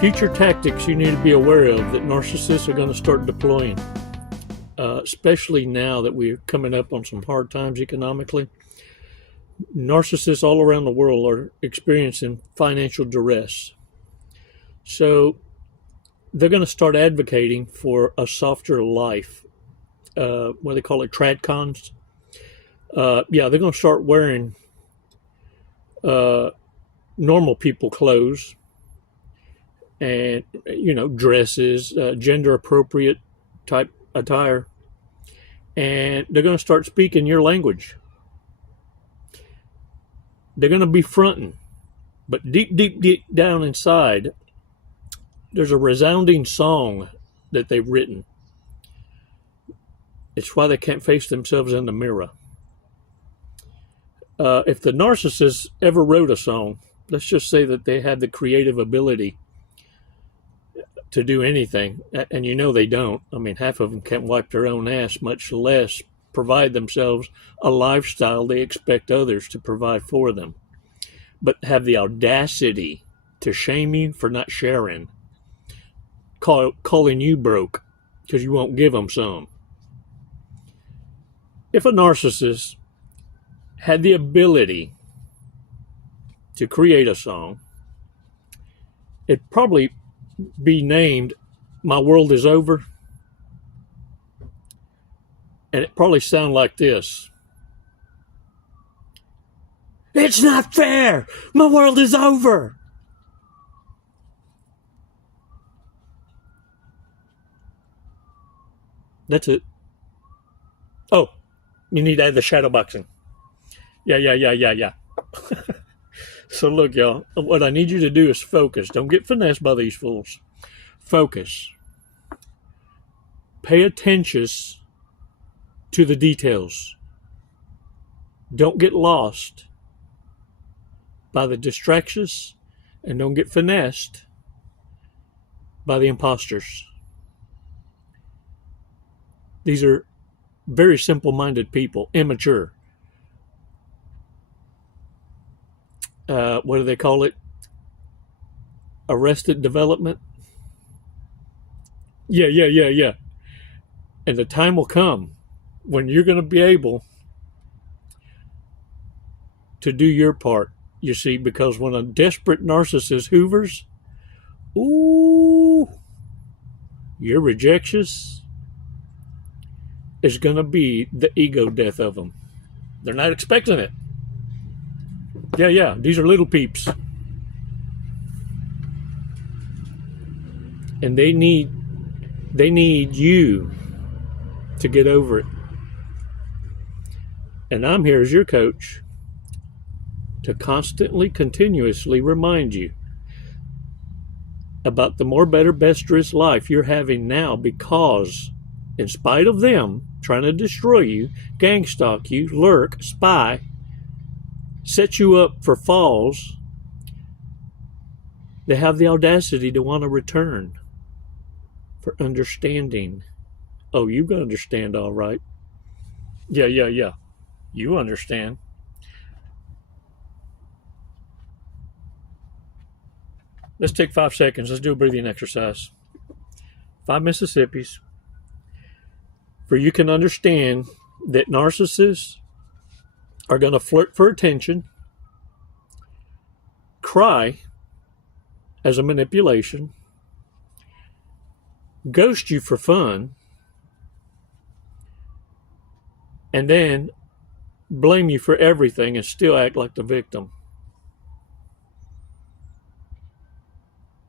Future tactics you need to be aware of that narcissists are going to start deploying, especially now that we're coming up on some hard times economically. Narcissists all around the world are experiencing financial duress. So they're going to start advocating for a softer life. What do they call it? Tradcons. They're going to start wearing normal people clothes and, dresses, gender appropriate type attire. And they're going to start speaking your language. They're going to be fronting. But deep, deep, deep down inside, there's a resounding song that they've written. It's why they can't face themselves in the mirror. If the narcissist ever wrote a song, let's just say that they had the creative ability to do anything, and they don't. I mean, half of them can't wipe their own ass, much less provide themselves a lifestyle they expect others to provide for them, but have the audacity to shame you for not sharing, calling you broke because you won't give them some. If a narcissist had the ability to create a song, it'd probably be named "My World Is Over," and it probably sound like this: "It's not fair, my world is over." That's it. Oh, you need to add the shadow boxing. Yeah. So look, y'all, what I need you to do is focus. Don't get finessed by these fools. Focus. Pay attention to the details. Don't get lost by the distractions, and don't get finessed by the imposters. These are very simple-minded people, immature. What do they call it? Arrested development? Yeah. And the time will come when you're going to be able to do your part, you see, because when a desperate narcissist hoovers, your rejections is going to be the ego death of them. They're not expecting it. Yeah, these are little peeps. And they need you to get over it. And I'm here as your coach to constantly, continuously remind you about the more, better, besterest life you're having now, because in spite of them trying to destroy you, gang stalk you, lurk, spy, set you up for falls, they have the audacity to want to return for understanding. Oh, you can understand all right. Yeah. You understand. Let's take 5 seconds. Let's do a breathing exercise. 5 Mississippis. For you can understand that narcissists are going to flirt for attention, cry as a manipulation, ghost you for fun, and then blame you for everything and still act like the victim.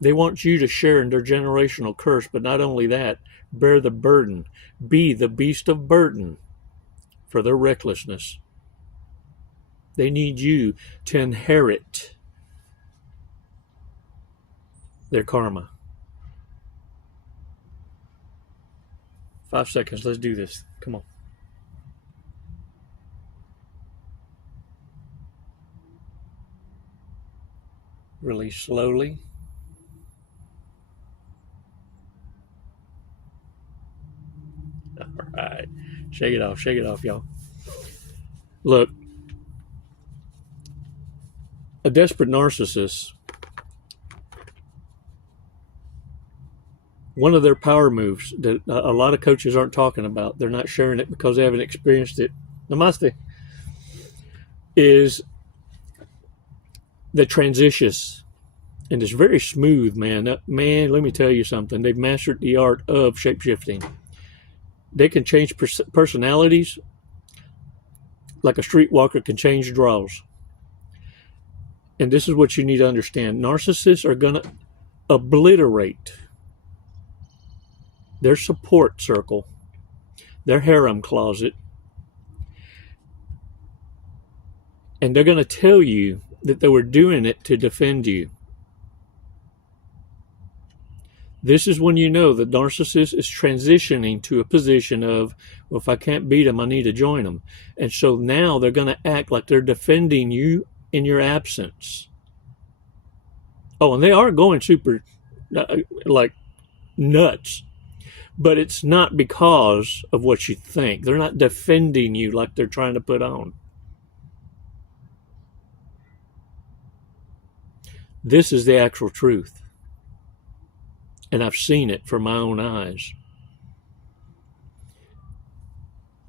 They want you to share in their generational curse, but not only that, bear the burden, be the beast of burden for their recklessness. They need you to inherit their karma. 5 seconds. Let's do this. Come on. Release slowly. All right. Shake it off, y'all. Look, a desperate narcissist one of their power moves that a lot of coaches aren't talking about, they're not sharing it because they haven't experienced it, namaste, is the transitions. And it's very smooth, man. Man, let me tell you something. They've mastered the art of shapeshifting. They can change personalities like a streetwalker can change draws. And this is what you need to understand. Narcissists are going to obliterate their support circle, their harem closet, and they're going to tell you that they were doing it to defend you. This is when you know the narcissist is transitioning to a position of, well, if I can't beat them, I need to join them. And so now they're going to act like they're defending you in your absence. Oh, and they are going super, like, nuts. But it's not because of what you think. They're not defending you like they're trying to put on. This is the actual truth. And I've seen it from my own eyes.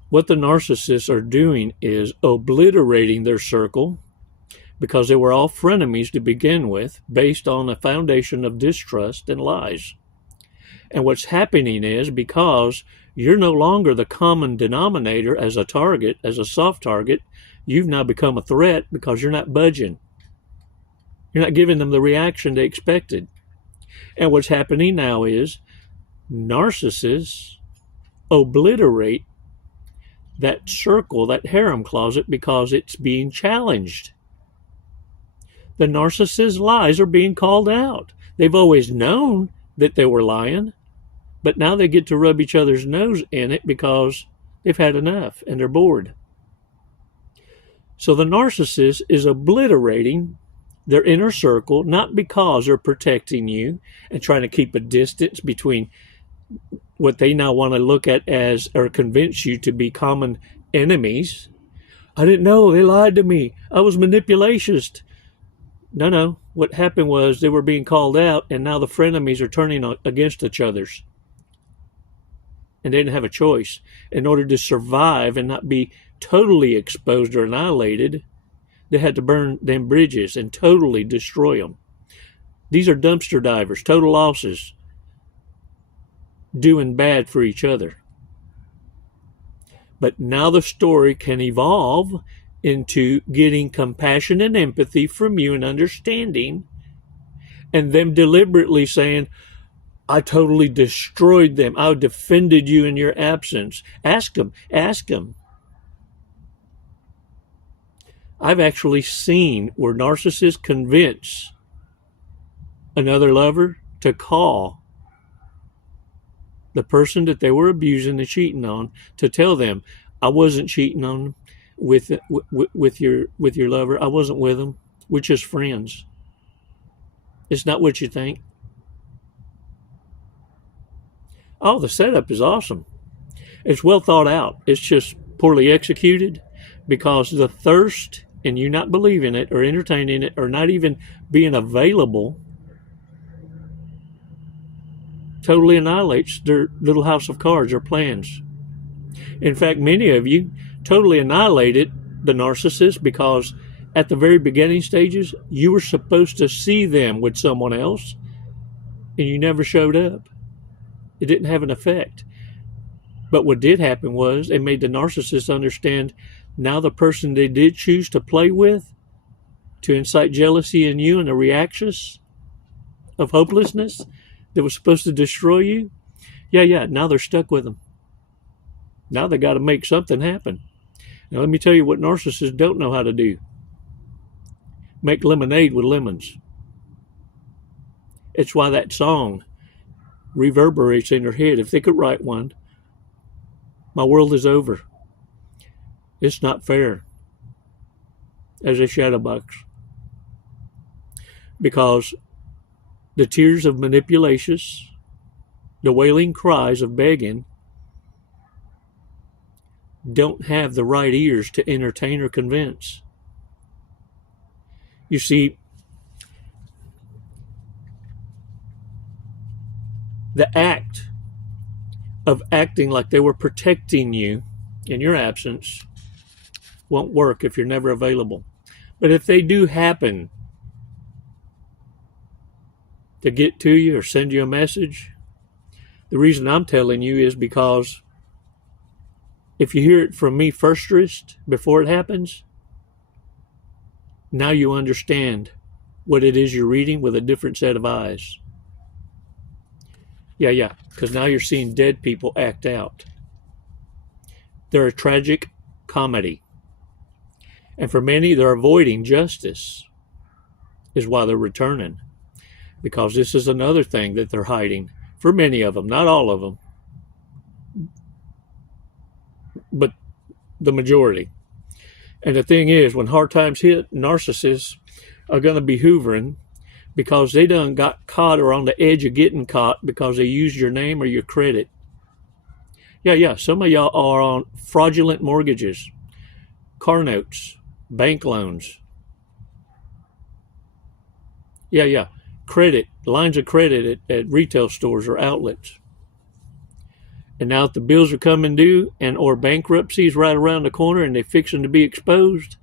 What the narcissists are doing is obliterating their circle because they were all frenemies to begin with, based on a foundation of distrust and lies. And what's happening is, because you're no longer the common denominator as a target, as a soft target, you've now become a threat because you're not budging. You're not giving them the reaction they expected. And what's happening now is narcissists obliterate that circle, that harem closet, because it's being challenged. The narcissist's lies are being called out. They've always known that they were lying, but now they get to rub each other's nose in it because they've had enough and they're bored. So the narcissist is obliterating their inner circle, not because they're protecting you and trying to keep a distance between what they now want to look at as, or convince you to be, common enemies. I didn't know, they lied to me, I was manipulationist. No. What happened was they were being called out, and now the frenemies are turning against each other's. And they didn't have a choice. In order to survive and not be totally exposed or annihilated, they had to burn them bridges and totally destroy them. These are dumpster divers, total losses, doing bad for each other. But now the story can evolve into getting compassion and empathy from you and understanding, and them deliberately saying, I totally destroyed them. I defended you in your absence. Ask them. I've actually seen where narcissists convince another lover to call the person that they were abusing and cheating on, to tell them, I wasn't cheating on them with your lover. I wasn't with them. We're just friends. It's not what you think. Oh, the setup is awesome. It's well thought out. It's just poorly executed, because the thirst in you not believing it or entertaining it or not even being available totally annihilates their little house of cards or plans. In fact, many of you totally annihilated the narcissist because at the very beginning stages, you were supposed to see them with someone else and you never showed up. It didn't have an effect. But what did happen was it made the narcissist understand now the person they did choose to play with to incite jealousy in you and the reactions of hopelessness that was supposed to destroy you, now they're stuck with them. Now they got to make something happen. Now let me tell you what narcissists don't know how to do. Make lemonade with lemons. It's why that song reverberates in their head. If they could write one, my world is over. It's not fair. As a shadow box. Because the tears of manipulations, the wailing cries of begging, don't have the right ears to entertain or convince. You see, The act of acting like they were protecting you in your absence won't work if you're never available. But if they do happen to get to you or send you a message, the reason I'm telling you is because if you hear it from me first before it happens, now you understand what it is you're reading with a different set of eyes. Yeah, because now you're seeing dead people act out. They're a tragic comedy. And for many, they're avoiding justice, is why they're returning. Because this is another thing that they're hiding. For many of them, not all of them, but the majority. And the thing is, when hard times hit, narcissists are going to be hoovering because they done got caught or on the edge of getting caught because they used your name or your credit. Yeah, some of y'all are on fraudulent mortgages, car notes, bank loans. Yeah, credit, lines of credit at retail stores or outlets. And now if the bills are coming due and or bankruptcy is right around the corner and they're fixing to be exposed,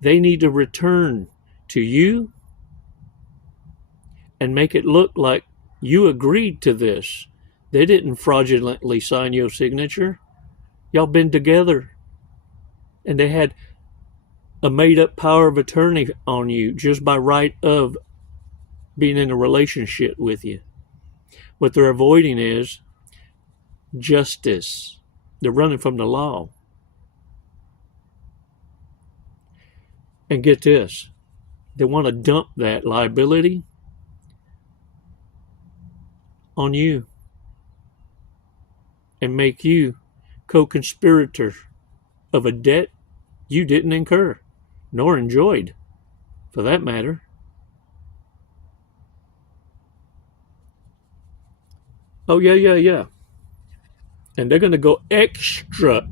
they need to return to you and make it look like you agreed to this. They didn't fraudulently sign your signature. Y'all been together. And they had a made-up power of attorney on you just by right of being in a relationship with you. What they're avoiding is justice. They're running from the law. And get this, they want to dump that liability on you and make you co-conspirator of a debt you didn't incur, nor enjoyed, for that matter. Oh, yeah. And they're going to go extra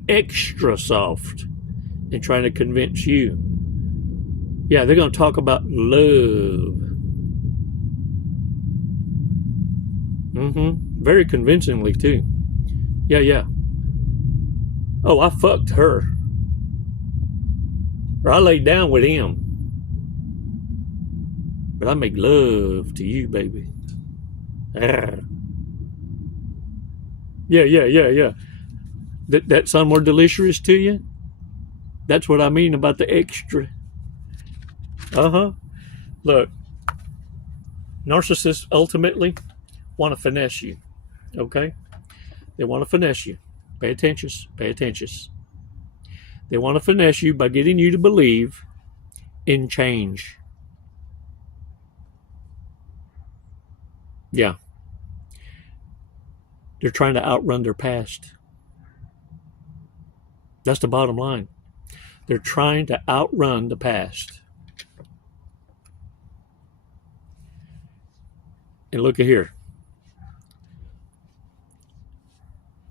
soft in trying to convince you. Yeah, they're going to talk about love. Very convincingly, too. Yeah. Oh, I fucked her. Or I laid down with him. But I make love to you, baby. Yeah. That sound more delicious to you? That's what I mean about the extra. Look, narcissists ultimately want to finesse you, okay? They want to finesse you. Pay attention. They want to finesse you by getting you to believe in change. Yeah. They're trying to outrun their past. That's the bottom line. They're trying to outrun the past. And look at here.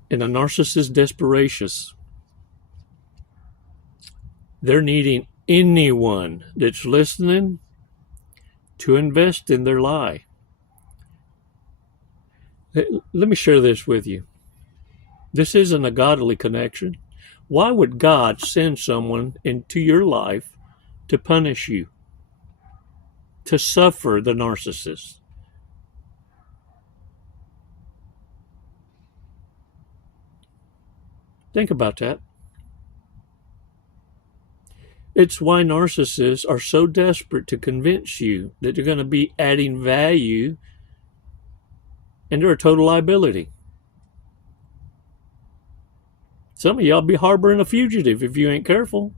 In a narcissist desperation, they're needing anyone that's listening to invest in their lie. Let me share this with you. This isn't a godly connection. Why would God send someone into your life to punish you, to suffer the narcissist? Think about that. It's why narcissists are so desperate to convince you that they're going to be adding value and they're a total liability. Some of y'all be harboring a fugitive if you ain't careful.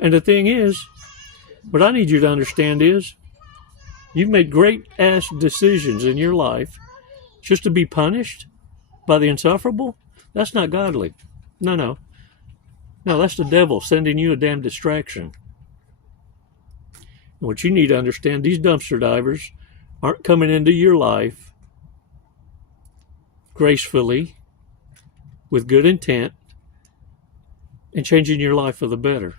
And the thing is, what I need you to understand is, you've made great ass decisions in your life just to be punished by the insufferable. That's not godly. No, that's the devil sending you a damn distraction. And what you need to understand, these dumpster divers aren't coming into your life gracefully, with good intent, and changing your life for the better.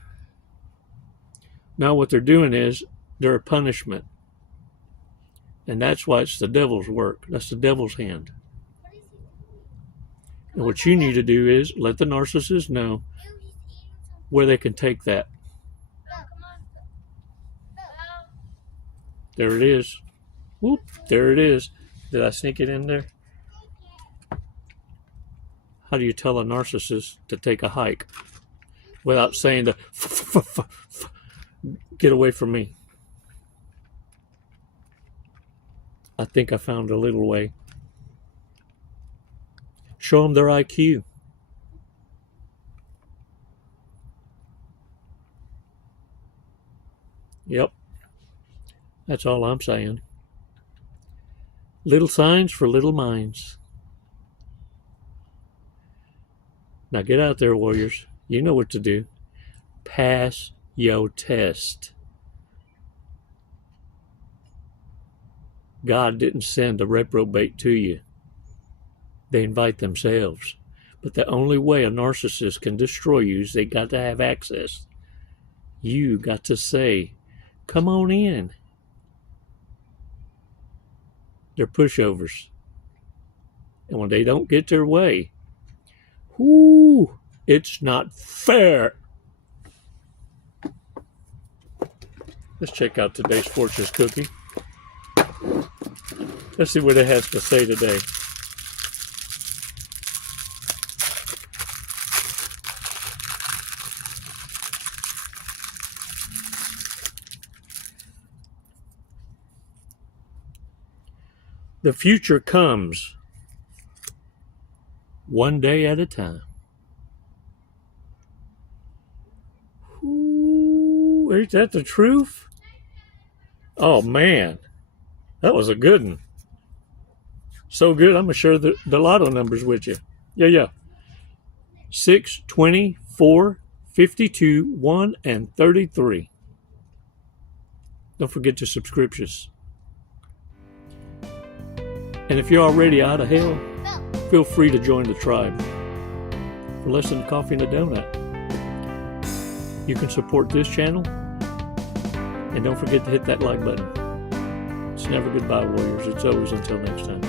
Now what they're doing is, they're a punishment. And that's why it's the devil's work. That's the devil's hand. And what you need to do is let the narcissist know where they can take that. There it is. Whoop, there it is. Did I sneak it in there? How do you tell a narcissist to take a hike without saying to get away from me? I think I found a little way. Show them their IQ. Yep. That's all I'm saying. Little signs for little minds. Now get out there, warriors. You know what to do. Pass your test. God didn't send a reprobate to you. They invite themselves. But the only way a narcissist can destroy you is they got to have access. You got to say, come on in. They're pushovers. And when they don't get their way, whoo, it's not fair. Let's check out today's Fortune's cookie. Let's see what it has to say today. The future comes one day at a time. Ooh, ain't that the truth? Oh, man. That was a good one. So good, I'm going to share the lotto numbers with you. Yeah. 6, 20, 4, 52, 1, and 33. Don't forget your subscriptions. And if you're already out of hell, feel free to join the tribe. For less than a coffee and a donut, you can support this channel. And don't forget to hit that like button. It's never goodbye, warriors. It's always until next time.